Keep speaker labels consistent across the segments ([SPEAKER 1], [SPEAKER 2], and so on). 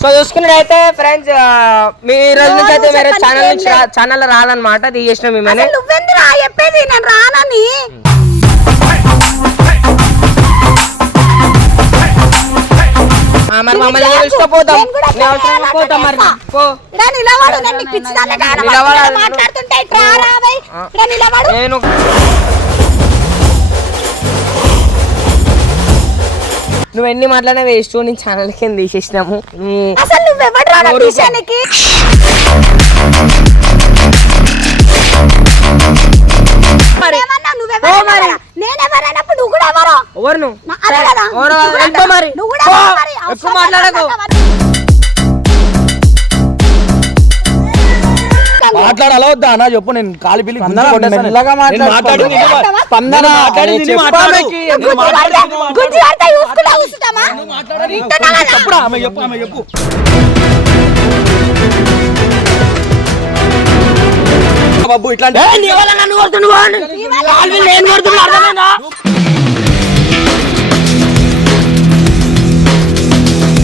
[SPEAKER 1] So చూసుకున్నట్టయితే friends మీ ఈ రోజు నుంచి అయితే వేరే ఛానల్ నుంచి ఛానల్ రావాలన్నమాట తీసేసినాం మేమని
[SPEAKER 2] అసలు నువ్వెందుకు రా చెప్పేది? నేను రానని.
[SPEAKER 1] మరి మమ్మల్ని అవసరం పోతాం మరి. పో.
[SPEAKER 2] నేను మాట్లాడుతుంటే నిలబడు.
[SPEAKER 1] నేను నువ్వు ఎన్ని మాట్లాడినా వేస్ట్ నీ ఛానల్ కింద తీసేసినాము
[SPEAKER 2] అసలు నువ్వెవడు రా
[SPEAKER 1] నోరు
[SPEAKER 2] విషయానికి
[SPEAKER 1] మరి.
[SPEAKER 2] ఏమన్నా నువ్వెవరు
[SPEAKER 1] మరి.
[SPEAKER 2] నేను నువ్వు కూడా ఎవరో
[SPEAKER 1] ఎవరు నువ్వు
[SPEAKER 2] నా- అదే కదా.
[SPEAKER 1] ఎవరు?
[SPEAKER 2] నువ్వు కూడా
[SPEAKER 1] వెళ్ళిపో మరి.
[SPEAKER 2] నువ్వు కూడా
[SPEAKER 1] పో.
[SPEAKER 2] ఎవరు మరి?
[SPEAKER 1] ఎక్కువ
[SPEAKER 2] అవసరం
[SPEAKER 1] మాట్లాడకు.
[SPEAKER 3] మాట్లాడాలా వద్దా? అన్న చెప్పు నేను కాలి పిల్లి.
[SPEAKER 4] మెల్లగా మాట్లాడు.
[SPEAKER 3] నేను మాట్లాడింది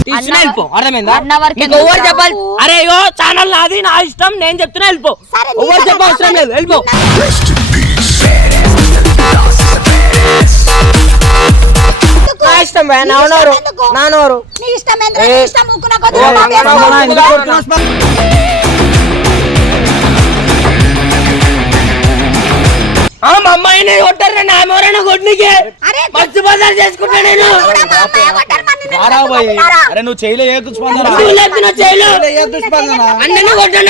[SPEAKER 1] తీసుకుని వెళ్ళిపో అర్థమైందా?
[SPEAKER 2] అన్న వరకే
[SPEAKER 1] నీకు ఎవరు
[SPEAKER 2] నువ్వు
[SPEAKER 1] చెప్పాలి?
[SPEAKER 2] రావు.
[SPEAKER 1] అరే యో ఛానల్ నాది నా ఇష్టం నేను చెప్తున్నా వెళ్ళిపో. ఎవరు
[SPEAKER 2] కదా
[SPEAKER 1] చెప్ప అవసరం లేదు వెళ్ళిపో? నా ఇష్టం బే,
[SPEAKER 2] నీ
[SPEAKER 1] నా
[SPEAKER 2] ఇష్టం
[SPEAKER 1] నోరు
[SPEAKER 2] ఎందుకు?
[SPEAKER 1] నా నోరు.
[SPEAKER 2] నీ ఇష్టం. నీ
[SPEAKER 3] ఎందుకు కొడుతున్నావు
[SPEAKER 1] ఆ, మా అమ్మాయిని కొట్టారు నా ఎవరైనా కొట్టికే
[SPEAKER 2] అరే,
[SPEAKER 1] మస్తు బజార్ చేసుకుంటా నేను?
[SPEAKER 3] అరే నువ్వు చేయలే ఏ స్పందన
[SPEAKER 1] అన్నను కొట్టా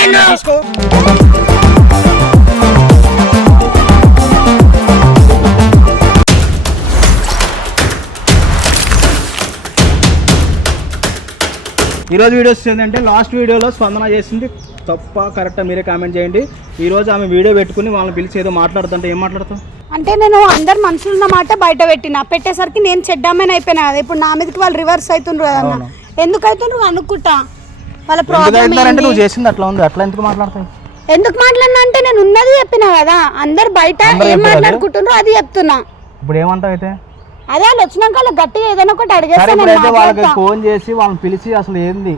[SPEAKER 1] నన్ను
[SPEAKER 4] ఈ రోజు వీడియోస్ ఏంటంటే లాస్ట్ వీడియోలో స్పందన చేసింది. తప్ప కరెక్టా మీరే కామెంట్ చేయండి. ఈ రోజు ఆమె వీడియో పెట్టుకుని వాళ్ళని పిలిచి ఏదో మాట్లాడుతుంటే ఏం మాట్లాడతాం
[SPEAKER 2] అంటే నేను అందరు మనుషులు ఉన్న మాట బయట పెట్టిన. పెట్టేసరికి నేను చెడ్డామని అయిపోయినా కదా. ఇప్పుడు నా మీదకి వాళ్ళు రివర్స్ అవుతుండ్రు కదా అన్న. ఎందుకు అవుతుండ్రు అనుకుంటా? వాళ్ళ ప్రాబ్లం
[SPEAKER 4] నువ్వు చేసింది అట్లా ఉంది. అట్లా ఎందుకు మాట్లాడతావు?
[SPEAKER 2] ఎందుకు మాట్లాడినా అంటే నేను ఉన్నది చెప్పినా కదా. అందరు బయట ఏం? మాట్లాడుకుంటుండ్రో అది చెప్తున్నా.
[SPEAKER 4] ఇప్పుడు ఏమంటావు అయితే?
[SPEAKER 2] అదే వాళ్ళు వచ్చినాక వాళ్ళు గట్టిగా ఏదైనా ఒకటి
[SPEAKER 4] సరే వాళ్ళకి. ఫోన్ చేసి వాళ్ళని పిలిచి అసలు ఏంది?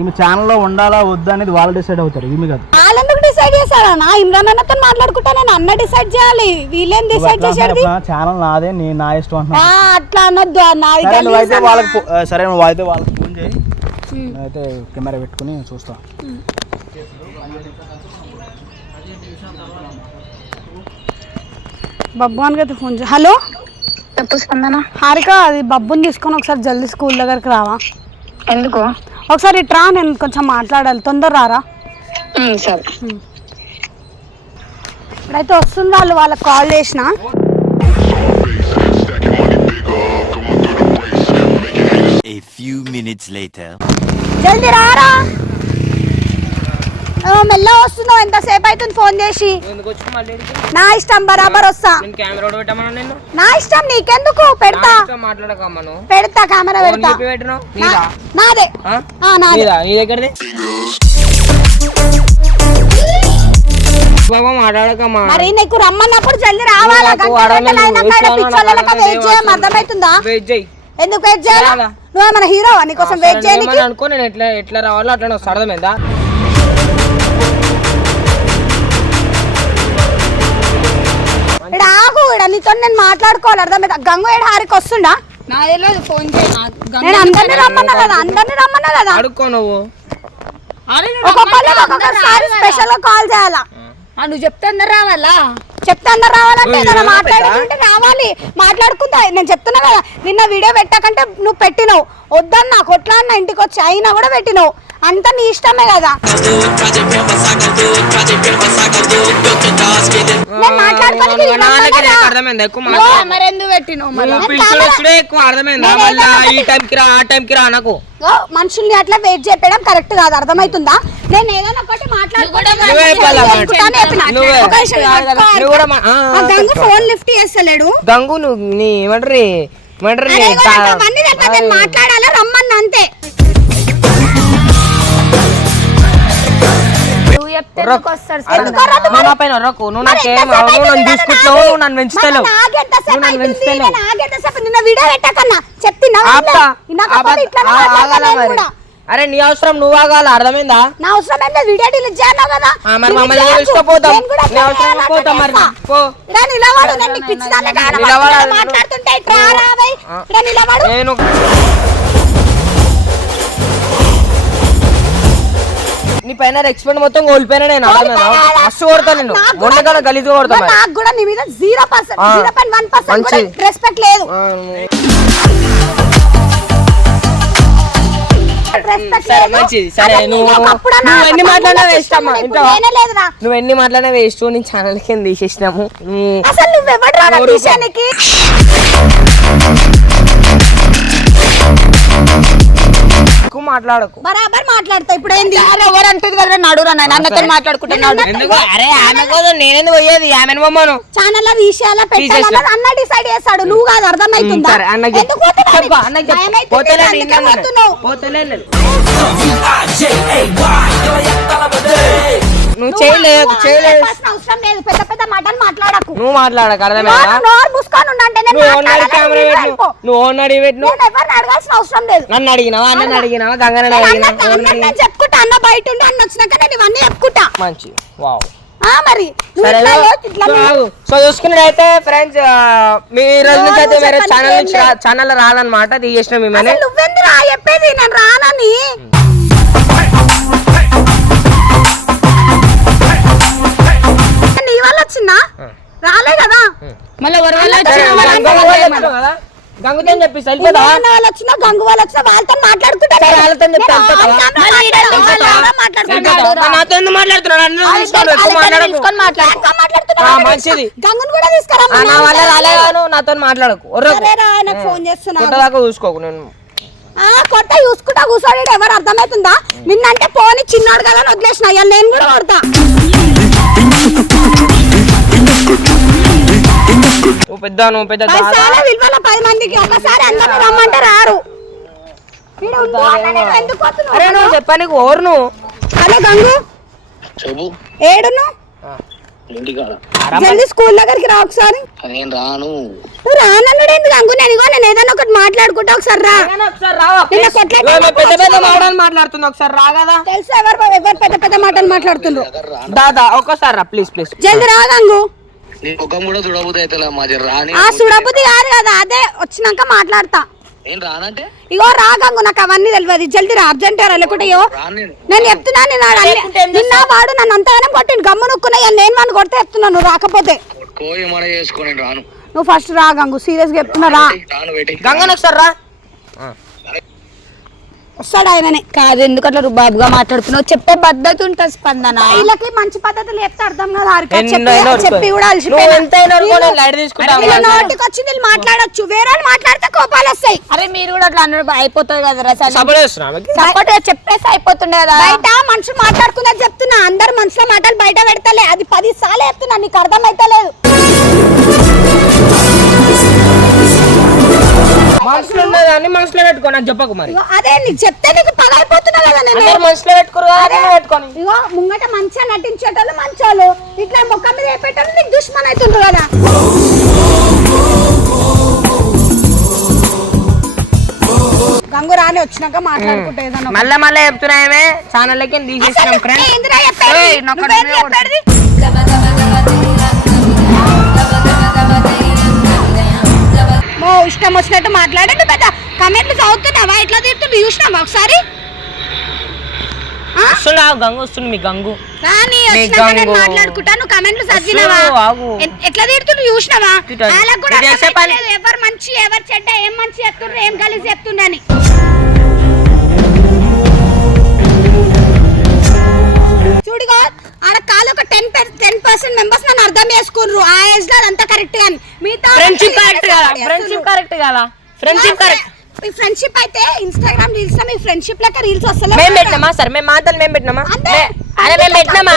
[SPEAKER 4] ఈమె ఛానల్లో ఉండాలా వద్దా అనేది వాళ్ళు డిసైడ్ అవుతారు ఈమె కాదు.
[SPEAKER 2] వాళ్ళెందుకు డిసైడ్ చేశారన్నా ఇమ్రాన్ అన్నతో మాట్లాడుకుంటా నేను అన్న డిసైడ్ చేయాలి. వీళ్ళేం డిసైడ్ చేసేది?
[SPEAKER 4] ఛానల్ నాదే నేను నా ఇష్టం
[SPEAKER 2] ఆ,
[SPEAKER 4] అంటున్నా
[SPEAKER 2] అట్లా అనొద్దు అన్న అది
[SPEAKER 4] సరే నువ్వైతే
[SPEAKER 2] గలీజ్ అన్న.
[SPEAKER 4] వాళ్ళకి ఫో- ఆ, సరే నువ్వు అయితే వాళ్ళకి ఫోన్ చేయి. నేనైతే కెమెరా పెట్టుకుని చూస్తా.
[SPEAKER 2] బబ్బు అని అయితే ఫోన్ హలో?
[SPEAKER 5] చెప్పు స్పందన
[SPEAKER 2] హారిక అది బబ్బుని తీసుకొని ఒకసారి జల్దీ స్కూల్ దగ్గరికి రావా.
[SPEAKER 5] ఎందుకు?
[SPEAKER 2] ఒకసారి ఇట్రా నేను కొంచెం మాట్లాడాలి. తొందర రారా?
[SPEAKER 5] సరే.
[SPEAKER 2] ఇప్పుడైతే వస్తుంది వాళ్ళు వాళ్ళకి కాల్ చేసిన.
[SPEAKER 6] A few minutes later.
[SPEAKER 2] జల్దీ రారా? మెల్ల వస్తున్నావు ఎంతసేపు అవుతుంది ఫోన్ చేసి? నా ఇష్టం బరాబర్ వస్తా. నా ఇష్టం నీకెందుకు? పెడతా.
[SPEAKER 1] నువ్వు.
[SPEAKER 2] పెడతా కెమెరా పెడతా.
[SPEAKER 1] నీదా?
[SPEAKER 2] నాదే.
[SPEAKER 1] మాట్లాడకమ్మా
[SPEAKER 2] మరి నీకు రమ్మన్నప్పుడు జల్దీ రావాలా?
[SPEAKER 1] నువ్వు
[SPEAKER 2] అర్థమవుతుందా? ఎందుకు వెయిట్ చేయాలా?
[SPEAKER 1] చేయాలా?
[SPEAKER 2] నువ్వేమైనా హీరో నీకోసం వెయిట్ చేయడానికి
[SPEAKER 1] ఏమని అనుకో నేను ఎట్లా ఎట్లా రావాలో అట్లా నాకు అర్థమైందా?
[SPEAKER 2] ఆగు నీతో నేను మాట్లాడుకోవాలి అర్థమైందా? గంగు ఏడు హారికి వస్తుండా?
[SPEAKER 7] ఫోన్ చేయి. నాకు గంగ
[SPEAKER 2] నేను అందరిని రమ్మన్నా కదా అందరిని రమ్మన్నా కదా?
[SPEAKER 1] అడుక్కో నువ్వు.
[SPEAKER 2] ఒక్కొక్కసారి స్పెషల్ కాల్ చేయాలా?
[SPEAKER 7] నువ్వు చెప్తే అందరు రావాలా?
[SPEAKER 2] చెప్తే అందరు రావాలంటే
[SPEAKER 1] నువ్వు
[SPEAKER 2] ఏదైనా
[SPEAKER 1] వీడియో
[SPEAKER 2] మాట్లాడుకుంటే రావాలి. మాట్లాడుకుంటా నేను చెప్తున్నా కదా నిన్న వీడియో పెట్టకంటే నువ్వు పెట్టినావు. వద్దన్నా కొట్లాడినా ఇంటికి వచ్చి అయినా కూడా పెట్టినావు. అంతా నీ ఇష్టమే కదా? మనుషుల్ని అట్లా వెయిట్ చేయడం కరెక్ట్ కాదు. అర్థమవుతుందా నేను ఏదైనా ఒకటి మాట్లాడుకుంటే
[SPEAKER 1] నువ్వే చెప్పాలా మరి?
[SPEAKER 2] చెప్పుతానే చెప్పిన.
[SPEAKER 1] నువ్వే.
[SPEAKER 2] ఒక నిమిషం
[SPEAKER 1] కాదు కదా,
[SPEAKER 2] పట్టుకో.
[SPEAKER 1] నువ్వు కూడా మా- ఆ,
[SPEAKER 2] ఆ గంగు ఫోన్ లిఫ్ట్ చేస్తలేడు.
[SPEAKER 1] గంగు నువ్వు నీ ఏమంటారు
[SPEAKER 2] మాట్లాడాలా రమ్మన్నా అంతే.
[SPEAKER 7] చెప్తే
[SPEAKER 1] నా పైన రొక్కు నువ్వు నాకేం నన్ను నన్ను నువ్వు నన్ను
[SPEAKER 2] నిన్న వీడియో పెట్టకన్నా చెప్తున్నా
[SPEAKER 1] అరే నీ అవసరం నువ్వు ఆగాలి? అర్థమైందా?
[SPEAKER 2] నా అవసరం ఏంటో వీడియో డిలీట్ చేయను కదా?
[SPEAKER 1] ఆ, మరి మమ్మల్ని. తీసుకుపోతాం. నీ అవసరం పోతాం మరి. పో.
[SPEAKER 2] నేను పిచ్చిదాన్ని మాట్లాడుతుంటే ఇట్రా రావై నిలబడు.
[SPEAKER 1] నేను నీ పైన ఎక్స్పెండ్ మొత్తం కోల్పోయినా నేను మస్తు కొడతా నేను
[SPEAKER 2] నాకు కూడా-
[SPEAKER 1] వండకాల గలీజ్ కొడతా
[SPEAKER 2] మరి.
[SPEAKER 1] మరి.
[SPEAKER 2] నాకు కూడా నీ మీద zero percent. Zero point one percent కూడా
[SPEAKER 1] మంచిది.
[SPEAKER 2] రెస్పెక్ట్ లేదు.
[SPEAKER 1] నువ్వు. ఎన్ని మాట్లాడినా వేస్ట్ నీ ఛానల్ కింద తీసేసినాము. నువ్వు
[SPEAKER 2] అసలు నువ్వెవడు
[SPEAKER 1] ఎక్కువ మాట్లాడకు.
[SPEAKER 2] బరాబర్ మాట్లాడతా ఇప్పుడు ఏంది
[SPEAKER 7] ఎవరు అంటుంది కదా నడురా నాయన? అన్నతో మాట్లాడుకుంటున్నాడు
[SPEAKER 1] అరే ఆమె కోసం నేనెందుకు పోయేది? ఆమెను బొమ్మను
[SPEAKER 2] ఛానల్లో తీసేయాలా
[SPEAKER 1] తీసేస్తా.
[SPEAKER 2] అన్న డిసైడ్ చేస్తాడు. నువ్వు కాదు
[SPEAKER 1] అన్నకి చెప్పు.
[SPEAKER 2] ఎందుకు పోతున్నావు?
[SPEAKER 1] పోతేలే నువ్వు చేయలేదు చేయలేదు
[SPEAKER 2] అవసరం లేదు. పెద్ద పెద్ద మాటలు మాట్లాడకు.
[SPEAKER 1] నువ్వు మాట్లాడక అర్థమైందా?
[SPEAKER 2] నోరు- నోరు మూసుకొని ఉండంటే నేను
[SPEAKER 1] నువ్వు ఓన్ అడిగి
[SPEAKER 2] మాట్లాడాలని
[SPEAKER 1] కెమెరా పెట్టు. నువ్వు ఓన్ అడిగి పెట్టు.
[SPEAKER 2] నేను ఎవరిని అడగాల్సిన అవసరం లేదు.
[SPEAKER 1] నన్ను అడిగినావా? అన్నని అడిగినావా? గంగనని
[SPEAKER 2] నేను
[SPEAKER 1] అడిగినా
[SPEAKER 2] నేను చెప్పుకుంటా. అన్న బయట ఉండి అన్న వచ్చినాక నేను ఇవన్నీ చెప్పుకుంటా.
[SPEAKER 1] మంచి. వావ్.
[SPEAKER 2] ఆ మరి.
[SPEAKER 1] సో చూసుకున్నట్టయితే ఫ్రెండ్స్ మీ రోజు నుంచి అయితే వేరే ఛానల్ నుంచి. ఛానల్ రాదనమాట తీసేసిన
[SPEAKER 2] అసలు నువ్వెందుకు చెప్పేది నేను రానని. వల్ల వచ్చిందా రాలే కదా?
[SPEAKER 7] మళ్ళీ ఎవరి వల్ల
[SPEAKER 1] గంగుతో చెప్పి
[SPEAKER 2] వాళ్ళు వచ్చినా గంగు వాళ్ళు వచ్చినా వాళ్ళతో. గంగుని కూడా తీసుకురా
[SPEAKER 1] నాతో మాట్లాడకు.
[SPEAKER 2] ఫోన్ చేస్తున్నా.
[SPEAKER 1] చూసుకోకు నేను.
[SPEAKER 2] కొట్ట చూసుకుంటా కూర్చోడు ఎవరు అర్థమవుతుందా? నిన్నంటే పోని చిన్నాడు కదా అని వదిలేసిన అయ్యా నేను కూడా కొడతా.
[SPEAKER 1] నువ్వు పెద్ద నువ్వు పెద్ద
[SPEAKER 2] పైసాల విలువల పది మందికి ఒకసారి అందరూ రమ్మంటే రారు. ఎందుకు?
[SPEAKER 1] అరే నువ్వు చెప్పా నీకు ఓరు నువ్వు
[SPEAKER 2] హలో గంగు.
[SPEAKER 8] చెప్పు.
[SPEAKER 2] ఏడును?
[SPEAKER 8] ఇంటికాడ
[SPEAKER 2] జల్దీ స్కూల్ దగ్గరికి రా ఒకసారి.
[SPEAKER 8] నేను రాను.
[SPEAKER 2] నువ్వు రానన్నాడు ఎందుకు గంగు? నేను ఇగో నేను ఏదైనా ఒకటి మాట్లాడుకుంటా ఒకసారి రా.
[SPEAKER 1] రాగానే ఒకసారి రావా?
[SPEAKER 2] నిన్న
[SPEAKER 1] please?
[SPEAKER 2] కొట్లాట
[SPEAKER 1] ఇగో మేము పెద్ద పెద్ద. మాటలు ఒకసారి రా కదా.
[SPEAKER 2] తెలుసు ఎవరు ఎవరు పెద్ద పెద్ద మాటలు మాట్లాడుతుండ్రు?
[SPEAKER 1] దాదా ఒక్కసారి రా ప్లీజ్ ప్లీజ్.
[SPEAKER 2] జల్దీ రా గంగు.
[SPEAKER 8] నీ ముఖం కూడా చూడబోతే అయితే మాది రాని
[SPEAKER 2] ఆ సుడబుద్ధి కాదు కదా అదే వచ్చినాక మాట్లాడతా. ఇగో రా గంగు నాకు అవన్నీ తెలియదు జల్దీ రా అర్జెంట్ రా లేకుంటే
[SPEAKER 8] నేను.
[SPEAKER 2] నేను చెప్తున్నా నేను నిన్న వాడు నన్ను అంతగానే కొట్టిండు. గమ్ము నొక్కున్నా నేను వాడిని కొడితే చెప్తున్నా నువ్వు రాకపోతే. నువ్వు ఫస్ట్ రా గంగు సీరియస్గా చెప్తున్నా రా.
[SPEAKER 1] గంగన్ ఒకసారి రా.
[SPEAKER 2] వస్తాడు ఆయననే
[SPEAKER 7] కాదు ఎందుకు అట్లా రుబాబుగా మాట్లాడుతున్నావు? చెప్పే పద్ధతి ఉంటుంది స్పందన.
[SPEAKER 2] వీళ్ళకి మంచి పద్ధతులు చెప్తే అర్థం కదా ఆరిక. చెప్పి. కూడా. నోటికి వచ్చి వీళ్ళు మాట్లాడొచ్చు. వేరే మాట్లాడితే కోపాలు వస్తాయి.
[SPEAKER 7] అరే మీరు కూడా అట్లా అన్నాడు అయిపోతుంది కదా
[SPEAKER 1] సపోర్ట్
[SPEAKER 7] చెప్పేసి అయిపోతుండే కదా.
[SPEAKER 2] బయట మనుషులు మాట్లాడుకున్నది చెప్తున్నా. అందరు మనుషుల మాటలు బయట పెడతలే. అది పది సార్లు చెప్తున్నా నీకు అర్థమైతలేదు.
[SPEAKER 1] మనసులో ఉన్నది అన్ని మనసులో పెట్టుకో నాకు చెప్పకు మరి.
[SPEAKER 2] అదే నీకు చెప్తే నీకు పగ అయిపోతున్నా కదా నేను.
[SPEAKER 1] అందరు మనసులో పెట్టుకోరు కదా పెట్టుకొని.
[SPEAKER 2] ఇగో ముంగట మంచిగా నటించేటోళ్ళు మంచోళ్ళు. ఇట్లా ముఖం మీద వేపేటోళ్ళు నీకు దుష్మన్ అవుతుండ్రు కదా. గంగు రాని వచ్చినాక మాట్లాడుకుంటే ఏదన్నా.
[SPEAKER 1] మళ్ళా మళ్ళీ చెప్తున్నాయమే ఛానల్ లకి తీసేసినాం
[SPEAKER 2] అసలు
[SPEAKER 1] ఫ్రెండ్స్
[SPEAKER 2] ఏందిరా చెప్పేది?
[SPEAKER 1] ఏయ్, నాకు
[SPEAKER 2] నువ్వేంది
[SPEAKER 1] అర్థమే
[SPEAKER 2] చెప్పేది? ఇష్టం వచ్చినట్టు మాట్లాడండి పెద్ద. కమెంట్లు చదువుతున్నావా? ఎట్లా తిడుతుండు చూసినావా ఒకసారి? ఆ?
[SPEAKER 1] గంగు వస్తుంది మీ గంగు.
[SPEAKER 2] రాని వచ్చినాక నేను
[SPEAKER 1] గంగు.
[SPEAKER 2] మాట్లాడుకుంటా నువ్వు కమెంట్లు చదివినావా? ఎట్లా తిడుతుండు చూసినావా. వాళ్ళకు కూడా ఎవరు మంచి ఎవరు చెడ్డ ఏం మంచి చెప్తుండ్రు ఏం కలిసి చెప్తుండని చూడిగో ఆడ కాలు ఒక టెన్ టెన్ పర్సెంట్ మెంబర్స్ నన్ను అర్థం చేసుకుర్రు. ఆ ఏజ్లో అదంతా కరెక్ట్ అని మిగతా
[SPEAKER 1] ఫ్రెండ్షిప్ కరెక్ట్ కదా? ఫ్రెండ్షిప్ కరెక్ట్ కదా? ఫ్రెండ్షిప్ కరెక్ట్
[SPEAKER 2] మీ ఫ్రెండ్షిప్ అయితే ఇన్స్టాగ్రామ్ రీల్స్ మీ ఫ్రెండ్షిప్ లెక్క రీల్స్ వస్తలే
[SPEAKER 1] మేము పెట్టినామా సరే? మేము మాటలు మేము పెట్టినామా?
[SPEAKER 2] అంతే.
[SPEAKER 1] అరే మేము పెట్టినామా?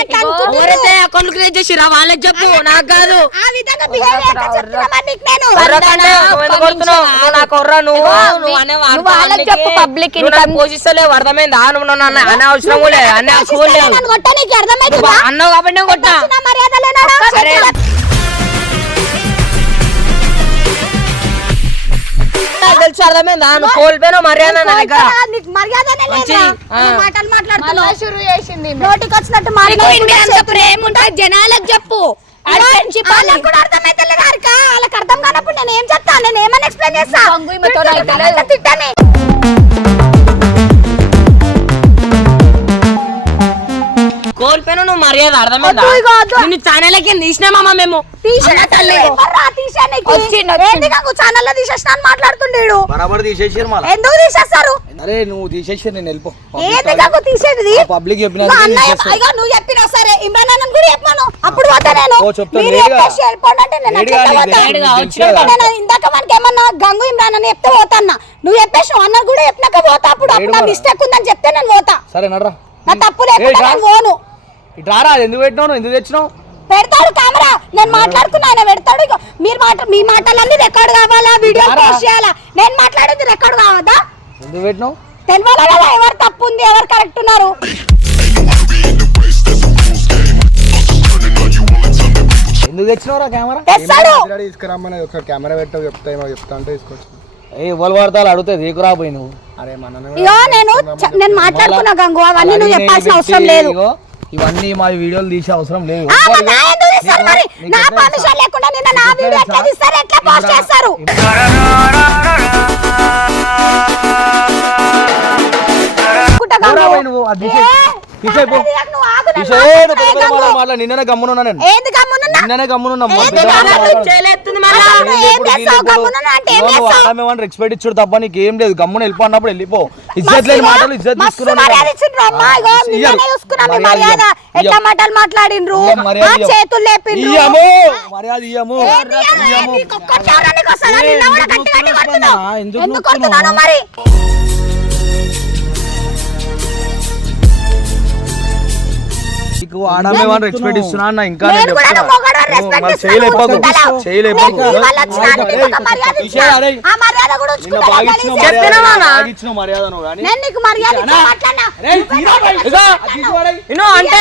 [SPEAKER 1] ఎవరైతే అకౌంట్ క్రియేట్ చేసిరా వాళ్ళకి చెప్పు నాకు కాదు.
[SPEAKER 2] ఆ విధంగా బిహేవ్ చేయక నీకు నేను.
[SPEAKER 7] వాళ్ళకి public income.
[SPEAKER 1] పోషిస్తలేవు అర్థమైందా? నువ్వు నన్ను అన్న అనే అవసరం కూడా లేదు అనే అవసరం లేదు
[SPEAKER 2] నన్ను కొట్టా నీకు అర్థమైతుందా
[SPEAKER 1] అన్నావు కాబట్టి కొట్టా నాకు తెలిసి అర్థమైందా? నువ్వు కోల్పోయిన మర్యాద నా దగ్గర
[SPEAKER 2] నీకు మర్యాదనే లేదా. నువ్వు మాటలు మాట్లాడుతున్నావు.
[SPEAKER 7] షురు చేసింది
[SPEAKER 2] నోటికి వచ్చినట్టు మాట్లాడుతున్నావు.
[SPEAKER 7] ప్రేమ ఉంటుంది జనాలకు చెప్పు.
[SPEAKER 2] వాళ్ళకి కూడా అర్థమైతలేదు హారిక వాళ్ళకి అర్థం కానప్పుడు నేను ఏం చెప్తాను నేను ఏమని ఎక్స్ప్లెయిన్ చేస్తా. తిట్టని.
[SPEAKER 1] కోల్పోయిన నువ్వు మర్యాద అర్థమైందా?
[SPEAKER 2] వద్దు, వద్దు.
[SPEAKER 1] నిన్ను ఛానల్కి తీసినామమ్మా మేము.
[SPEAKER 2] తీసేనా తల్లి. ఎవర్రా తీసేయనీకి?
[SPEAKER 7] వచ్చిండు, వచ్చిండు.
[SPEAKER 2] ఏంది గంగు ఛానల్లో తీసేసిన అని మాట్లాడుతుండేడు?
[SPEAKER 3] బరాబర్ తీసేసారు
[SPEAKER 2] ఎందుకు తీసేస్తారు?
[SPEAKER 3] అరే నువ్వు తీసేసి నేను వెళ్ళిపో.
[SPEAKER 2] ఏంది గంగు తీసేది?
[SPEAKER 3] పబ్లిక్ చెప్పిన
[SPEAKER 2] నువ్వు చెప్పినా సరే ఇమ్రాన్ అన్న కూడా చెప్పాను. అప్పుడు పోతా నేను. ఇందాక మనకి ఏమన్నా గంగు ఇమ్రాన్ అని చెప్తే పోతాన్నా. నువ్వు చెప్పేసి అన్న కూడా చెప్పినాక పోతా. అప్పుడు అప్పుడు నా మిస్టేక్ ఉందని చెప్తే నేను పోతా.
[SPEAKER 3] సరే నడరా.
[SPEAKER 2] నా తప్పు లేకుండా. నేను పోను.
[SPEAKER 3] ఇటు రారా ఎందుకు పెట్టినావు? ఎందుకు తెచ్చినావు?
[SPEAKER 2] పెడతాడు కెమెరా. నేను మాట్లాడుకున్నా ఆయన పెడతాడు. ఇగో మీరు మాట మీ మాటలన్నీ రికార్డ్ కావాలా? వీడియో. పోస్ట్ చేయాలా? నేను మాట్లాడేది రికార్డ్ కావద్దా?
[SPEAKER 3] ఎందుకు పెట్టినావు?
[SPEAKER 2] తెలియాలా కదా ఎవరు తప్పు ఉంది? ఎవరు కరెక్ట్ ఉన్నారు?
[SPEAKER 3] ఎందుకు తెచ్చినావురా కెమెరా?
[SPEAKER 2] తెస్తాడు.
[SPEAKER 9] తీసుకురమ్మని ఒక కెమెరా పెట్టవు చెప్తా ఏమో చెప్తా అంటే తీసుకొచ్చి
[SPEAKER 3] ఏ ఎవరు పడతారు? అడిగితే దిగురా పోయి నువ్వు?
[SPEAKER 9] అరే మన
[SPEAKER 2] ఇగో నేను నేను మాట్లాడుకున్నా గంగు అవన్నీ నువ్వు చెప్పాల్సిన అవసరం లేదు.
[SPEAKER 3] ఇవన్నీ మా వీడియోలు తీసే అవసరం లేదు
[SPEAKER 2] నా పర్మిషన్ లేకుండా నిన్న నా వీడియో ఎట్లా తీస్తారు ఎట్లా పోస్ట్ చేస్తారు అనుకుంటా గంగు.
[SPEAKER 3] ఎవరా పోయి నువ్వు? అది. మాటలు మాట్లాడు. నిన్ననే గమ్మునున్నా నేను.
[SPEAKER 2] ఏంది గమ్మునున్నా?
[SPEAKER 3] గమ్మునున్నా రెస్పెక్ట్ ఇచ్చుడు తప్ప నీకు ఏం లేదు. గమ్మున వెళ్ళిపో. అన్నప్పుడు వెళ్ళిపో ఇజ్జత్ లేని మాటలు ఇజ్జత్ తీసుకున్నాను
[SPEAKER 2] మర్యాద ఇచ్చిండ్రు. అమ్మా ఇగో
[SPEAKER 3] ఇయ్యరు.
[SPEAKER 2] నిన్ననే చూసుకున్నాం మీ నీకు
[SPEAKER 3] ఆడమేమని రెస్పెక్ట్ ఇస్తున్నా అన్న ఇంకా చేయలేకపోదు? చేయలేకపోదు
[SPEAKER 2] మర్యాద ఇచ్చిన.
[SPEAKER 3] నువ్వు
[SPEAKER 1] అంటే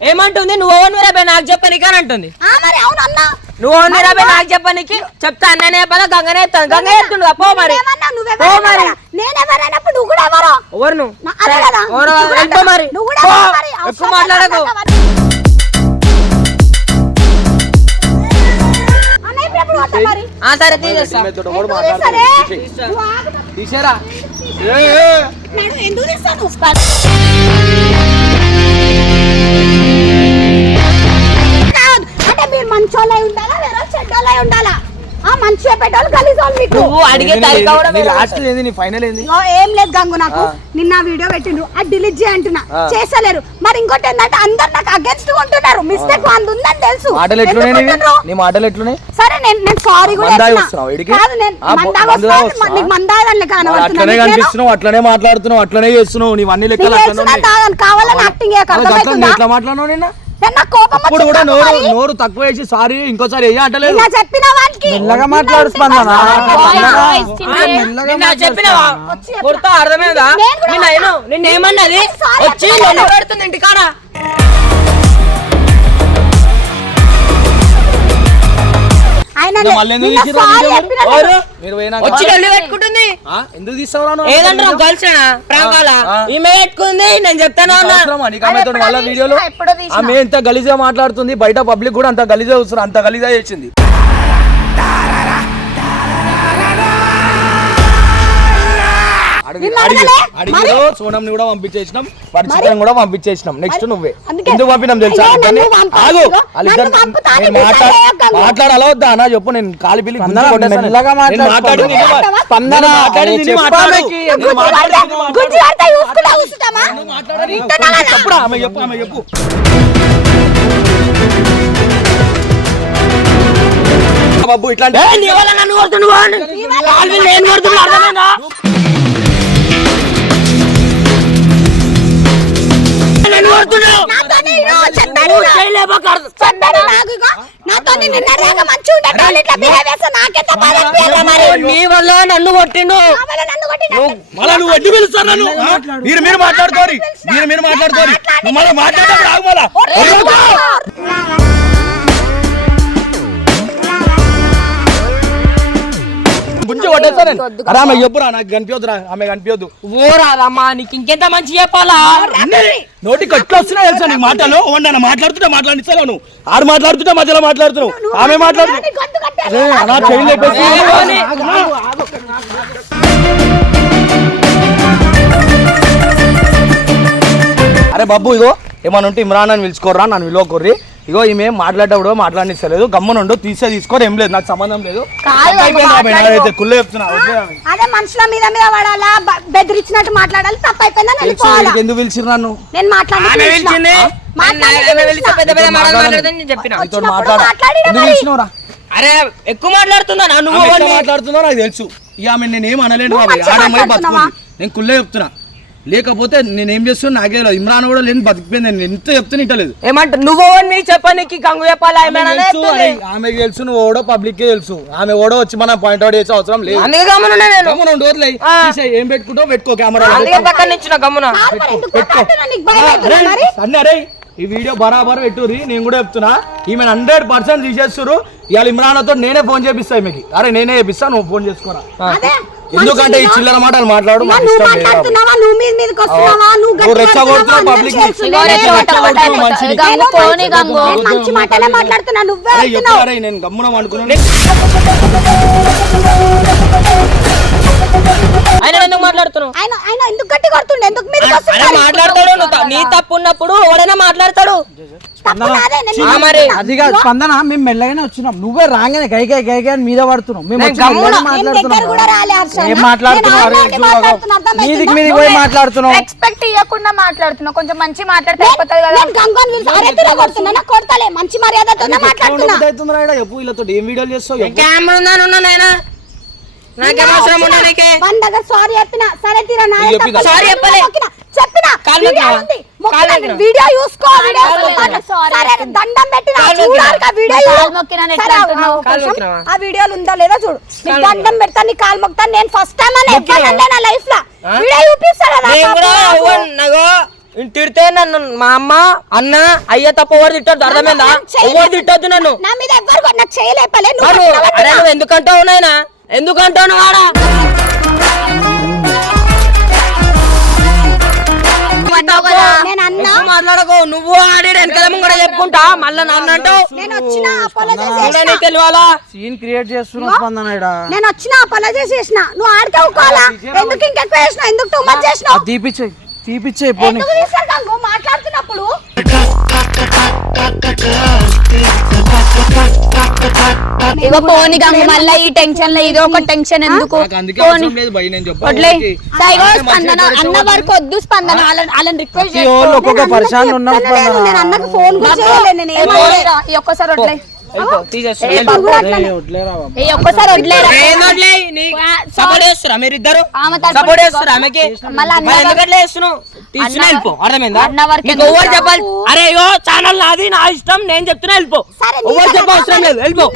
[SPEAKER 1] ఏమంటుంది నువ్వు ఓన్ రాబే నాకు చెప్పనీకి అని అంటుంది
[SPEAKER 2] ఆ, మరి అవును అన్నా
[SPEAKER 1] నువ్వు ఓన్ రాబే నాకు చెప్పనీకి చెప్తా అన్ననే పద గంగనే ఎత్తాను గంగ ఎత్తుండు పో మరి
[SPEAKER 2] నువ్వేమన్నా
[SPEAKER 1] పో
[SPEAKER 2] నువ్వెవరు
[SPEAKER 1] మరి
[SPEAKER 2] నేను ఎవరైనప్పుడు నువ్వు కూడా ఎవరో
[SPEAKER 1] ఎవరు నువ్వు
[SPEAKER 2] నా- అదే కదా
[SPEAKER 1] ఎవరు
[SPEAKER 2] నువ్వు కూడా
[SPEAKER 1] వెళ్ళిపో మరి
[SPEAKER 2] నువ్వు కూడా
[SPEAKER 1] పో.
[SPEAKER 2] ఎవరు మరి?
[SPEAKER 1] ఎక్కువ
[SPEAKER 2] అవసరం
[SPEAKER 1] మాట్లాడకు
[SPEAKER 2] లేకుండా మరి. అన్న, ఇప్పుడు ఎప్పుడు పోతావు మరి?
[SPEAKER 1] ఆ సరే తీసేస్తా
[SPEAKER 3] ఈమెతోటి ఎవడు
[SPEAKER 2] ఎందుకు
[SPEAKER 3] మాట్లాడతాడు?
[SPEAKER 2] తీస్తారే?
[SPEAKER 3] తీసేయ్.
[SPEAKER 2] నువ్వు ఆగు.
[SPEAKER 3] తీసేరా
[SPEAKER 2] నడు, ఎందుకు తీస్తాను? కాదు. మంచోళ్ళై ఉండాలా వేరే చెడ్డోళ్ళై ఉండాలా? ఆ మంచి చెప్పేటోళ్ళు గలీజ్ వాళ్ళు మీకు.
[SPEAKER 1] నువ్వు అడిగే తరిక కూడా
[SPEAKER 3] నీ లాస్ట్ ఏంది? నీ ఫైనల్ ఏంది?
[SPEAKER 2] ఏం లేదు గంగు నాకు. నిన్న వీడియో పెట్టిండ్రు. అది డిలీట్ చేయ అంటున్నా. చేస్తలేరు. మరి ఇంకోటి ఏంటంటే అందరు నాకు అగేన్స్ట్ ఉంటున్నారు మిస్టేక్ అంత ఉందని తెలుసు.
[SPEAKER 3] మాటలు ఎట్లున్నాయి
[SPEAKER 2] ఎందుకు
[SPEAKER 3] నీవి?
[SPEAKER 2] ఉంటున్నారు?
[SPEAKER 3] నీ మాటలు ఎట్లున్నాయి?
[SPEAKER 2] సరే నేను నేను సారీ కూడా? కాదు నేను? నీకు
[SPEAKER 3] అట్లనే
[SPEAKER 2] కనబడుతున్నా
[SPEAKER 3] కనిపిస్తున్నావు అట్లనే మాట్లాడుతున్నావు అట్లనే చేస్తున్నావు లెక్కలు.
[SPEAKER 2] కావాలని యాక్టింగ్?
[SPEAKER 3] ఎట్లా మాట్లాడినావు నిన్న? కూడా నోరు. నోరు తక్కువ వేసి సారీ ఇంకోసారి ఏ అంటలేదు.
[SPEAKER 2] నిన్న చెప్పిన వానికి
[SPEAKER 4] మెల్లగా మాట్లాడు స్పందన.
[SPEAKER 1] నిన్న చెప్పినవా? కొడతా అర్థమైందా? నిన్న నిన్న ఏమన్నది? వచ్చి లొల్లి పెడుతుంది ఇంటికాడ.
[SPEAKER 3] పోయినాక
[SPEAKER 1] వచ్చి లొల్లి పెట్టుకుంటుంది.
[SPEAKER 3] ఆ? ఎందుకు
[SPEAKER 1] ఏదంటారు ప్రాంకాల. ఈమె పెట్టుకుంది నేను చెప్తాను
[SPEAKER 3] వాళ్ళ వీడియోలు
[SPEAKER 2] ఎప్పుడో తీసినా.
[SPEAKER 3] ఆమె ఎంత గలీజా మాట్లాడుతుంది బయట పబ్లిక్ కూడా అంత గలీజా వస్తుంది అంత గలీజా చేసింది.
[SPEAKER 2] అడగలే?
[SPEAKER 3] సోనంని కూడా పంపించేసినాం పరిస్థితిని కూడా పంపించేసినాం. నెక్స్ట్ నువ్వే.
[SPEAKER 2] అందుకే-
[SPEAKER 3] ఎందుకు పంపినాం తెలుసా? ఆగు. మాట్లాడాలా వద్దా అన్న చెప్పు నేను కాలి పిల్లి మాట్లాడింది ఆమె చెప్పు ఆమె చెప్పు. బాబు ఇట్లాంటి
[SPEAKER 1] నీ వల్ల నన్ను కొట్టిండు?
[SPEAKER 3] మళ్ళా నువ్వు వడ్డీ ఆ? మీరు మీరు మాట్లాడుకోరి మీరు మీరు మాట్లాడుకోరి మళ్ళీ మాట్లాడడం రాదు మళ్ళా. గుంజి కొట్టేస్తా నేను. అరే ఆమె చెప్పురా నాకు కనిపించదురా ఆమె కనిపించదు
[SPEAKER 1] ఓ రాదమ్మా నీకు ఇంకెంత మంచి చెప్పాలా?
[SPEAKER 3] నోటికి ఎట్లా వస్తున్నా తెలుసా నీకు మాటలు? ఓండి మాట్లాడుతుంటే మాట్లాడిస్తాను నువ్వు? ఆడు మాట్లాడుతుంటే మధ్యలో మాట్లాడుతున్నావు. ఆమె మాట్లాడుతున్నావు. అరే, అలా చెయ్యి లేపేసి
[SPEAKER 1] ఏమని?
[SPEAKER 3] అరే బాబు ఇగో ఏమన్నా ఉంటే ఇమ్రాన్ అని పిలుచుకోర్రా నన్ను విలువకోర్రి. ఇగో ఈమె మాట్లాడేటప్పుడు మాట్లాడిస్తలేదు గమ్మునుండు తీసే తీసుకోరు ఏం లేదు నాకు సంబంధం లేదు. కుళ్ళే చెప్తున్నా.
[SPEAKER 2] అదే మనుషుల మీద మీద పడాలా? బెదిరించినట్టు మాట్లాడాలి తప్పు అయిపోయిందని
[SPEAKER 3] ఎందుకు పిలిచిర్రు నన్ను?
[SPEAKER 2] నేను మాట్లాడినా?
[SPEAKER 1] అరే ఎక్కువ మాట్లాడుతున్నా నువ్వు.
[SPEAKER 3] మాట్లాడుతుందో నాకు తెలుసు. ఇక ఆమె నేనేం అనలేను బాబాయ్ ఆడమ్మాయి? బతుకుంది. నేను కుళ్ళే చెప్తున్నా. లేకపోతే నేనేం చేస్తున్నా నాకే తెలియదు. ఇమ్రాన్ కూడా లేని బతికిపోయింది. నేను ఎంత చెప్తున్నా ఇంటలేదు
[SPEAKER 1] ఏమంట నువ్వు ఓన్ని చెప్పనీకి చెప్పాలా ఏమైనా
[SPEAKER 3] ఆమెకు తెలుసు, అరే, ఆమెకి తెలుసు నువ్వు ఓడో పబ్లిక్ తెలుసు. ఆమె ఓడో వచ్చి మనం పాయింట్ అవుట్ చేసే అవసరం లేదు.
[SPEAKER 1] అందుకే గమ్మునున్నా నేను.
[SPEAKER 3] గమ్మున ఉండు, వదిలేయ్. తీసేయ్, ఏం పెట్టుకుంటావు పెట్టుకో కెమెరా
[SPEAKER 1] అందుకే పక్కన గమ్మున.
[SPEAKER 2] కాదు మరి ఎందుకు మాట్లాడుతున్నా? నీకు భయం అవుతుందా మరి?
[SPEAKER 3] అన్న అరే ఈ వీడియో బరాబర్ పెట్టుర్రి నేను కూడా చెప్తున్నా. ఈమె హండ్రెడ్ పర్సెంట్ తీసేస్తున్నారు ఇవాళ ఇమ్రాన్తో నేనే ఫోన్ చేపిస్తా ఈమెకి. అరే నేనే చేపిస్తా నువ్వు ఫోన్ చేసుకోరా.
[SPEAKER 2] అదే
[SPEAKER 3] ఎందుకంటే ఈ చిల్లర మాటలు మాట్లాడు
[SPEAKER 2] నేను
[SPEAKER 3] గమ్మున అనుకున్నాను
[SPEAKER 1] ఆయన ఎందుకు మాట్లాడుతున్నావు?
[SPEAKER 2] ఆయన ఆయన ఎందుకు గట్టి కొడుతుండే? ఎందుకు
[SPEAKER 1] మాట్లాడతాడు నీ తప్పు ఉన్నప్పుడు ఎవడైనా మాట్లాడతాడు. మరి.
[SPEAKER 4] అది కాదు స్పందన. మేము మెల్లగానే వచ్చినాం. నువ్వే రాగానే గై గై గై గై మీద పడుతున్నాం మేము
[SPEAKER 1] నేను
[SPEAKER 4] వచ్చి
[SPEAKER 1] గమ్మున-
[SPEAKER 4] మెల్లగా
[SPEAKER 2] నేను దగ్గర
[SPEAKER 4] మాట్లాడుతున్నాం
[SPEAKER 2] కూడా రాలే హర్ష.
[SPEAKER 4] ఏం
[SPEAKER 2] నేను
[SPEAKER 4] మాట్లాడుతున్నావు? మీదికి మీదికి పోయి మాట్లాడుతున్నావు.
[SPEAKER 7] ఎక్స్పెక్ట్ ఇవ్వకుండా మాట్లాడుతున్నావు. కొంచెం మంచి మాట్లాడితే అయిపోతుంది కదా.
[SPEAKER 2] గంగోని కొడుతున్నా కొడతలే. మంచి మాట్లాడుతున్నా.
[SPEAKER 3] ఏం వీడియోలు చేస్తావు.
[SPEAKER 1] కెమెరా నాయనా. నాకేం అవసరం ఉన్నా నీకే
[SPEAKER 2] వన్ దగ్గర సారీ చెప్పిన సరే తీరా నా
[SPEAKER 3] నీకు చెప్పినా?
[SPEAKER 2] తప్పు.
[SPEAKER 1] సారీ చెప్పలే.
[SPEAKER 2] మొక్కినా. చెప్పినా
[SPEAKER 1] కాలు
[SPEAKER 2] వీడియో
[SPEAKER 1] మొక్కినా?
[SPEAKER 2] ఉంది
[SPEAKER 1] కాలు
[SPEAKER 2] మొక్కినా.
[SPEAKER 1] మొక్కినా?
[SPEAKER 2] వీడియో చూసుకో వీడియో
[SPEAKER 1] కాలు
[SPEAKER 2] చూసుకో.
[SPEAKER 1] మొక్కినా?
[SPEAKER 2] సరే దండం పెట్టినా చూడాలి వీడియో
[SPEAKER 7] కాలు
[SPEAKER 2] చూడు.
[SPEAKER 7] మొక్కినా అని
[SPEAKER 2] సరే,
[SPEAKER 7] ఎట్లా
[SPEAKER 2] ఆ-
[SPEAKER 7] అంటున్నావు?
[SPEAKER 2] ఆ
[SPEAKER 1] కాలు
[SPEAKER 2] కొంచెం
[SPEAKER 1] మొక్కినావా?
[SPEAKER 2] ఆ వీడియోలు ఉందా లేదా చూడు నీకు దండం పెడతా నీ కాలు మొక్తా నేను ఫస్ట్ టైం అని
[SPEAKER 1] మొక్కినావా?
[SPEAKER 2] ఎప్పుడన్నా నా లైఫ్లో వీడియో కదా
[SPEAKER 1] నేను కూడా
[SPEAKER 2] పాపం
[SPEAKER 1] తిడితే నన్ను మా అమ్మ అన్న అయ్య తప్ప ఎవరు తిట్టొద్దు అర్థమైందా
[SPEAKER 2] చేయలేదు.
[SPEAKER 1] ఎవరు తిట్టొద్దు నన్ను
[SPEAKER 2] నా మీద కూడా నాకు చేయలేపలే నువ్వు
[SPEAKER 1] మరి
[SPEAKER 2] కొట్టినావా
[SPEAKER 1] అరే
[SPEAKER 2] లేదా?
[SPEAKER 1] నువ్వు ఎందుకంటావు నాయనా ఎందుకంటావు నువ్వు ఆడ
[SPEAKER 2] నేను అన్నా
[SPEAKER 1] ఎక్కువ మాట్లాడకు నువ్వు ఆడి వెనకాల కూడా చెప్పుకుంటా మళ్ళా నన్ను అంటావు
[SPEAKER 2] నేను చేసిన.
[SPEAKER 1] తెలియాలా
[SPEAKER 4] సీన్ క్రియేట్ స్పందన ఈడ
[SPEAKER 2] నేను వచ్చిన అపాలజైజ్ చేసిన నువ్వు ఆడితే ఊకోవాలా ఎందుకు ఇంకెక్కువ చేసినావు ఎందుకు టూ మచ్ చేసినావు
[SPEAKER 4] అది తీపిచ్చే తీపిచ్చే పోనీ
[SPEAKER 2] మాట్లాడుతున్నప్పుడు
[SPEAKER 7] ఇగో పోనీ గంగు మళ్ళీ ఈ టెన్షన్లో ఇదో ఒక టెన్షన్ ఎందుకు? వడ్లే. స్పందన అన్న వరకు వద్దు స్పందన. వాళ్ళని రిక్వెస్ట్
[SPEAKER 4] ఒక్కొక్క స్పందన.
[SPEAKER 2] అన్నకు ఫోన్ కూడా
[SPEAKER 7] ఒక్కసారి వడ్లే. ఒక్కసారి
[SPEAKER 1] వదిలే, నీ సపోర్ట్ చేస్తురా మీరిద్దరు?
[SPEAKER 7] ఆమె తరపున
[SPEAKER 1] సపోర్ట్ చేస్తురా ఆమెకి?
[SPEAKER 7] మళ్ళీ అన్న
[SPEAKER 1] మరి ఎందుకు అట్లా చేస్తున్నావు? తీసుకుని
[SPEAKER 7] అన్న-
[SPEAKER 1] వెళ్ళిపో అర్థమైందా?
[SPEAKER 7] అన్న వరకు
[SPEAKER 1] నీకు ఎవరు
[SPEAKER 7] ఎందుకు
[SPEAKER 1] చెప్పాలి అరే అయ్యో ఛానల్ నాది నా ఇష్టం నేను చెప్తున్నా వెళ్ళిపో.
[SPEAKER 2] సరే,
[SPEAKER 1] ఎవరు
[SPEAKER 2] నీకన్నా
[SPEAKER 1] చెప్ప అవసరం లేదు వెళ్ళిపో.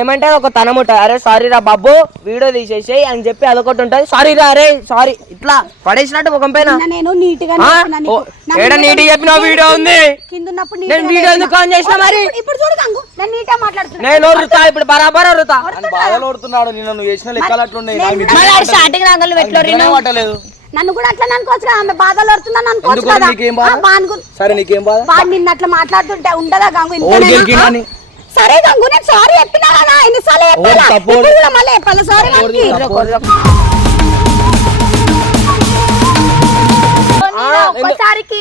[SPEAKER 1] ఏమంటే ఒక తనం ఉంటుంది. అరే సారీ రా బాబు వీడియో తీసేసేయి అని చెప్పి అదొకటి ఉంటుంది. సారీ రా అరే సారీ ఇట్లా పడేసినట్టు ముఖం పైన.
[SPEAKER 2] నేను
[SPEAKER 1] నీట్గా?
[SPEAKER 2] చెప్పినా
[SPEAKER 1] ఏడ వీడియో ఉంది. నేను వీడియో
[SPEAKER 2] చెప్పినా.
[SPEAKER 1] ఎందుకు ఆన్ చేసినా మరి?
[SPEAKER 2] ఇప్పుడు- చూడు గంగు నేను నీట్గా మాట్లాడుతున్నా.
[SPEAKER 1] నేను వరుతా ఇప్పుడు బరాబర్
[SPEAKER 3] నన్ను బాధలు కొడుతున్నాడు. నిన్న నువ్వు చేసిన లెక్కలు అట్లున్నాయి.
[SPEAKER 7] మళ్ళీ స్టార్టింగ్ రంగులు పెట్టుకోరు
[SPEAKER 2] నన్ను కూడా అట్లా అనుకోవచ్చు కదా ఆమె బాధలు పడుతుందని అనుకోవచ్చు
[SPEAKER 3] ఎందుకు?
[SPEAKER 2] కదా.
[SPEAKER 3] సరే నీకేం బాధ?
[SPEAKER 2] వాడు నిన్న అట్లా మాట్లాడుతుంటే ఉండదా గంగు. సరే గంగు నేను సారీ చెప్పినా కదా ఎన్నిసార్లు చెప్పాలా. ఇప్పుడు కూడా మళ్ళీ చెప్పాలి సారీ
[SPEAKER 3] ఓడి
[SPEAKER 2] వానికి?
[SPEAKER 3] తప్పు.
[SPEAKER 7] ఒక్కసారికి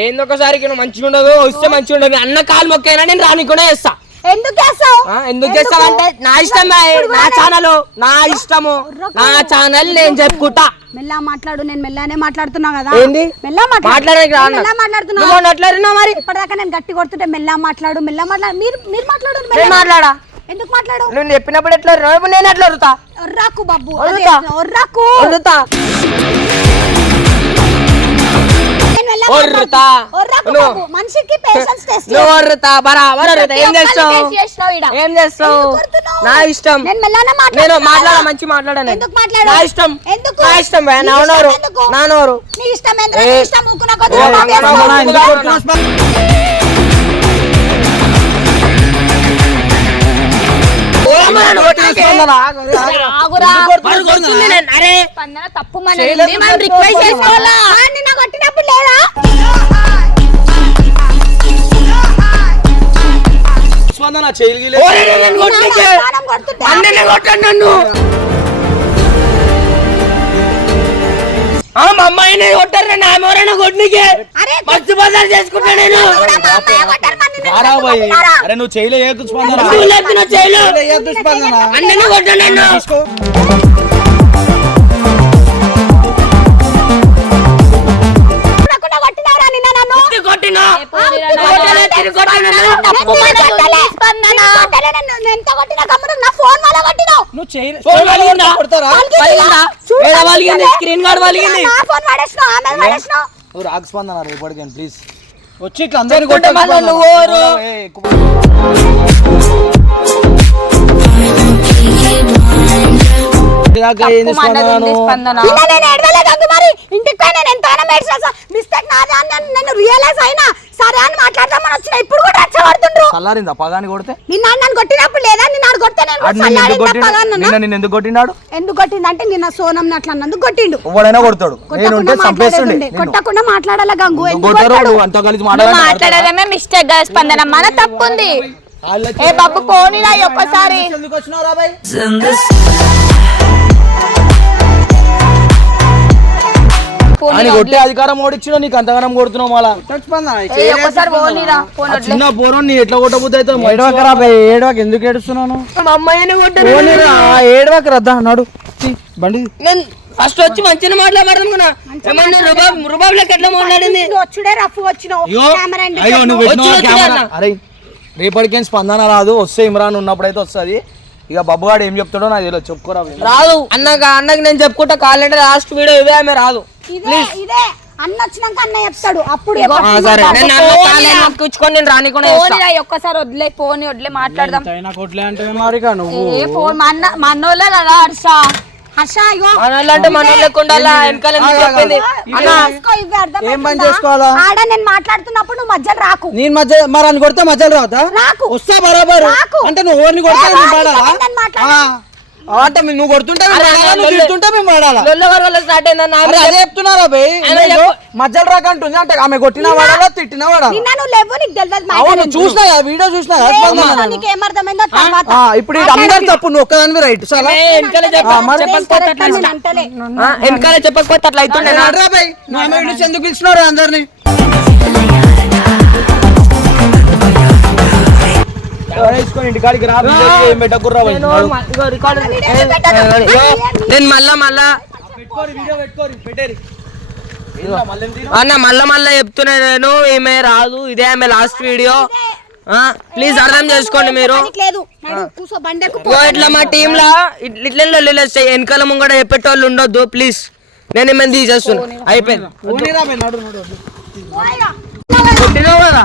[SPEAKER 1] ఏంది ఒకసారికి నువ్వు మంచిగా ఉండదు వస్తే మంచిగా ఉండదు అన్న కాలు మొక్కైనా? నేను రానికుండా చేస్తా.
[SPEAKER 2] ఎందుకు చేస్తావు?
[SPEAKER 1] ఎందుకు చేస్తావంటే నా ఇష్టం. నా ఛానల్ నా ఇష్టము నా ఛానల్ నేను చెప్పుకుంటా.
[SPEAKER 2] మెల్లా మాట్లాడు నేను మెల్లానే మాట్లాడుతున్నా కదా.
[SPEAKER 1] ఏంది?
[SPEAKER 2] మెల్లా మాట్లాడుతున్నా
[SPEAKER 1] మరి?
[SPEAKER 2] ఇప్పటిదాకా నేను గట్టి కొడుతుంటే మెల్లా మాట్లాడు మెల్లా మాట్లాడు. మీరు మీరు మాట్లాడు
[SPEAKER 1] మాట్లాడా.
[SPEAKER 2] ఎందుకు మాట్లాడు?
[SPEAKER 1] నువ్వు చెప్పినప్పుడు ఎట్లా నేను ఎట్లా వరుతా
[SPEAKER 2] ఒర్రాకు బాబు
[SPEAKER 1] ఒర్రుతా.
[SPEAKER 2] ఒర్రాకు! మెల్లా
[SPEAKER 1] ఒర్రుతా.
[SPEAKER 2] మాట్లాడుతున్నా. ఒర్రాకు
[SPEAKER 1] నువ్వు-
[SPEAKER 2] బాబు. మనిషికి పేషెన్స్ టెస్ట్
[SPEAKER 1] నువ్వు వరుతా బరాబర్ వరుతా ఏం చేస్తావు?
[SPEAKER 7] చేసినావు ఈడ.
[SPEAKER 1] ఏం చేస్తావు?
[SPEAKER 2] ఎందుకు కొడుతున్నావు?
[SPEAKER 1] నా ఇష్టం.
[SPEAKER 2] నేను మెల్లనే
[SPEAKER 1] నేను మాట్లాడ. మంచి మాట్లాడాను
[SPEAKER 2] ఎందుకు మాట్లాడు
[SPEAKER 1] నా ఇష్టం.
[SPEAKER 2] ఎందుకు?
[SPEAKER 1] నా ఇష్టం
[SPEAKER 2] నీ
[SPEAKER 1] నా
[SPEAKER 2] ఇష్టం
[SPEAKER 1] నోరు
[SPEAKER 2] ఎందుకు?
[SPEAKER 1] నా నోరు.
[SPEAKER 2] నీ ఇష్టం
[SPEAKER 1] ఏ.
[SPEAKER 2] ఇష్టం కొద్ది
[SPEAKER 7] తప్పు మనం రిక్వెస్ట్ చేసుకోవాలా
[SPEAKER 2] ఆ, నిన్న కొట్టినప్పుడు లేదా?
[SPEAKER 3] స్పందన చేయగలే
[SPEAKER 1] కొట్టండి నన్ను ఆ, మా అమ్మాయిని కొట్టారు? ఆమె ఎవరైనా కొట్టికే
[SPEAKER 2] అరే
[SPEAKER 1] మస్తు బజార్ చేసుకుంటా నేను?
[SPEAKER 3] అరే నువ్వు
[SPEAKER 1] చేయలు
[SPEAKER 4] చేయొద్దు స్పందన
[SPEAKER 1] అన్ననే కొట్టండి నన్ను. కొట్టినా కొట్టినా.
[SPEAKER 2] నేను ఎంత కొట్టినా గమ్మున నా ఫోన్ వల్ల కొట్టినావు.
[SPEAKER 4] నువ్వు చేయలే
[SPEAKER 1] ఫోన్ వలిగిందా?
[SPEAKER 4] కొడతారా
[SPEAKER 1] వలిగిందా?
[SPEAKER 2] చూడు,
[SPEAKER 1] ఏడ వలిగింది? Screen guard వలిగింది.
[SPEAKER 2] నా ఫోన్ పడేసినావు, ఆమెది పడేసినావు.
[SPEAKER 3] నువ్వు రాక స్పందన రేపటికి ప్లీజ్
[SPEAKER 4] వచ్చి ఇట్లా అందరిని కొట్టకు
[SPEAKER 1] మళ్ళా
[SPEAKER 4] స్పందన.
[SPEAKER 1] నువ్వు
[SPEAKER 7] ఉంది
[SPEAKER 3] స్పందన
[SPEAKER 2] గంగు మరి? ఇంటికి పోయి నేను ఎంతగానో ఏడ్చేసా. మిస్టేక్ నాదే అని నేను- నేను రియలైజ్ అయినా. సరే అని మాట్లాడదామని వచ్చిన. ఇప్పుడు కూడా రెచ్చగొడుతుండ్రు.
[SPEAKER 3] చల్లారిందా పగాని కొడితే?
[SPEAKER 2] నిన్న నన్ను కొట్టినప్పుడు లేదా? నిన్న ఆడు కొడితే నేను
[SPEAKER 3] ఆడు నిన్ను ఎందుకు
[SPEAKER 2] చల్లారిందా
[SPEAKER 3] కొట్టిండు?
[SPEAKER 2] పగా అన్నానా?
[SPEAKER 3] నిన్న నిన్ను ఎందుకు కొట్టినాడు
[SPEAKER 2] ఎందుకు కొట్టిందంటే నిన్న సోనం అట్లా అన్నందుకు కొట్టిండు?
[SPEAKER 3] ఎవడైనా కొడతాడు. నేనుంటే
[SPEAKER 2] కొట్టకుండా
[SPEAKER 3] చంపేస్తుండే.
[SPEAKER 2] మాట్లాడేది
[SPEAKER 3] నిన్ను.
[SPEAKER 2] కొట్టకుండా మాట్లాడాల గంగు?
[SPEAKER 3] నువ్వు
[SPEAKER 2] ఎందుకు
[SPEAKER 3] కొట్టారు
[SPEAKER 2] కొట్టాడు?
[SPEAKER 3] నువ్వు అంతా కలిసి
[SPEAKER 7] నువ్వు
[SPEAKER 3] మాట్లాడాలి
[SPEAKER 7] మిస్టేక్గా స్పందన. మన తప్పు ఉంది ఏ బాబు పోనీరా ఈ ఒక్కసారి.
[SPEAKER 3] అని కొట్టే అధికారం ఓడిచ్చిన నీకు అంతగానం కొడుతున్నావు మళ్ళా. చిన్న పోరం నీ ఎట్లా కొట్టబుద్ధి అయితే
[SPEAKER 4] ఏడవకరా ఏడవక ఎందుకు ఏడుస్తున్నాను ఏడవక రద్దా నడు. ఛీ, బండి.
[SPEAKER 1] నేను ఫస్ట్ వచ్చి మంచిగా మాట్లాడమనుకున్నా. ఏమన్నా రుబాబ్ రుబాబ్ లెక్క ఎట్లా మాట్లాడింది?
[SPEAKER 2] వచ్చుడే రఫ్ వచ్చినావు
[SPEAKER 3] రేపటికేం స్పందన రాదు. వస్తే ఇమ్రాన్ ఉన్నప్పుడైతే వస్తుంది. ఇక బబ్బుగాడు ఏం చెప్తాడో నాకు తెలియదు. చెప్పుకోరా.
[SPEAKER 1] రాదు. అన్నక అన్నకి నేను చెప్పుకుంటా కావాలంటే లాస్ట్ వీడియో ఇదే ఆమె రాదు.
[SPEAKER 2] ఇదే ఇదే. అన్న వచ్చినాక అన్న చెప్తాడు. అప్పుడు
[SPEAKER 1] నేను
[SPEAKER 7] ఒక్కసారి వదిలే పోనీ వదిలే మాట్లాడదాం.
[SPEAKER 4] చైనా కొట్లే అంటే మారిగా నువ్వు.
[SPEAKER 7] ఏ ఫోన్ మా అన్న మా అన్నోళ్ళే కదా హర్ష.
[SPEAKER 2] ఇగో.
[SPEAKER 1] అంటే?
[SPEAKER 4] ఏం పని చేసుకోవాలా?
[SPEAKER 2] ఆడ నేను మాట్లాడుతున్నప్పుడు నువ్వు మధ్యలో రాకు.
[SPEAKER 4] నేను మధ్య మరి అని కొడితే మధ్యలో రావద్దా?
[SPEAKER 2] రాకు.
[SPEAKER 4] వస్తా బరాబర్.
[SPEAKER 2] రాకు.
[SPEAKER 4] అంటే నువ్వు ఎవరిని కొడితే నేను
[SPEAKER 2] వాడితో
[SPEAKER 4] పాడాలా
[SPEAKER 2] నేను మాట్లాడా?
[SPEAKER 4] ఆ. ఆ, అంటే మీ- నువ్వు కొడుతుంటే మేము
[SPEAKER 1] స్టార్ట్ అయిందన్న
[SPEAKER 4] అదే చెప్తున్నారా
[SPEAKER 1] చెప్పు.
[SPEAKER 4] మధ్యలో రాకంటుంది అంటే ఆమె కొట్టినా వాడాలా తిట్టినా వాడాలా?
[SPEAKER 2] నిన్న నువ్వు లేవు నీకు తెలియదు
[SPEAKER 4] అవును చూసినా వీడియో చూసినా.
[SPEAKER 2] నీకు ఏమర్థమైందో తర్వాత
[SPEAKER 4] ఇప్పుడు అందరు తప్పు నువ్వు ఒక్కదానివి రైట్ చాలా
[SPEAKER 1] వెనకాల చెప్పకపోతే అట్లా అవుతుండే
[SPEAKER 4] ఎందుకు పిలిచినారు అందరిని?
[SPEAKER 1] నేను మళ్ళా మళ్ళా అన్న మళ్ళా మళ్ళా చెప్తున్నా నేను ఈమె రాదు ఇదే ఆమె లాస్ట్ వీడియో ప్లీజ్ అర్థం చేసుకోండి మీరు
[SPEAKER 2] లేదు
[SPEAKER 1] ఇట్లా మా టీమ్ లా ఇట్- ఇట్లా వెనకాల ముంగడ చెప్పేటోళ్ళు ఉండొద్దు ప్లీజ్ నేను ఏమైనా తీసేస్తున్నా అయిపోయింది
[SPEAKER 4] పోనీరా బయ్, నడు నడు
[SPEAKER 2] పోయిరా.
[SPEAKER 1] కొట్టినావు కదా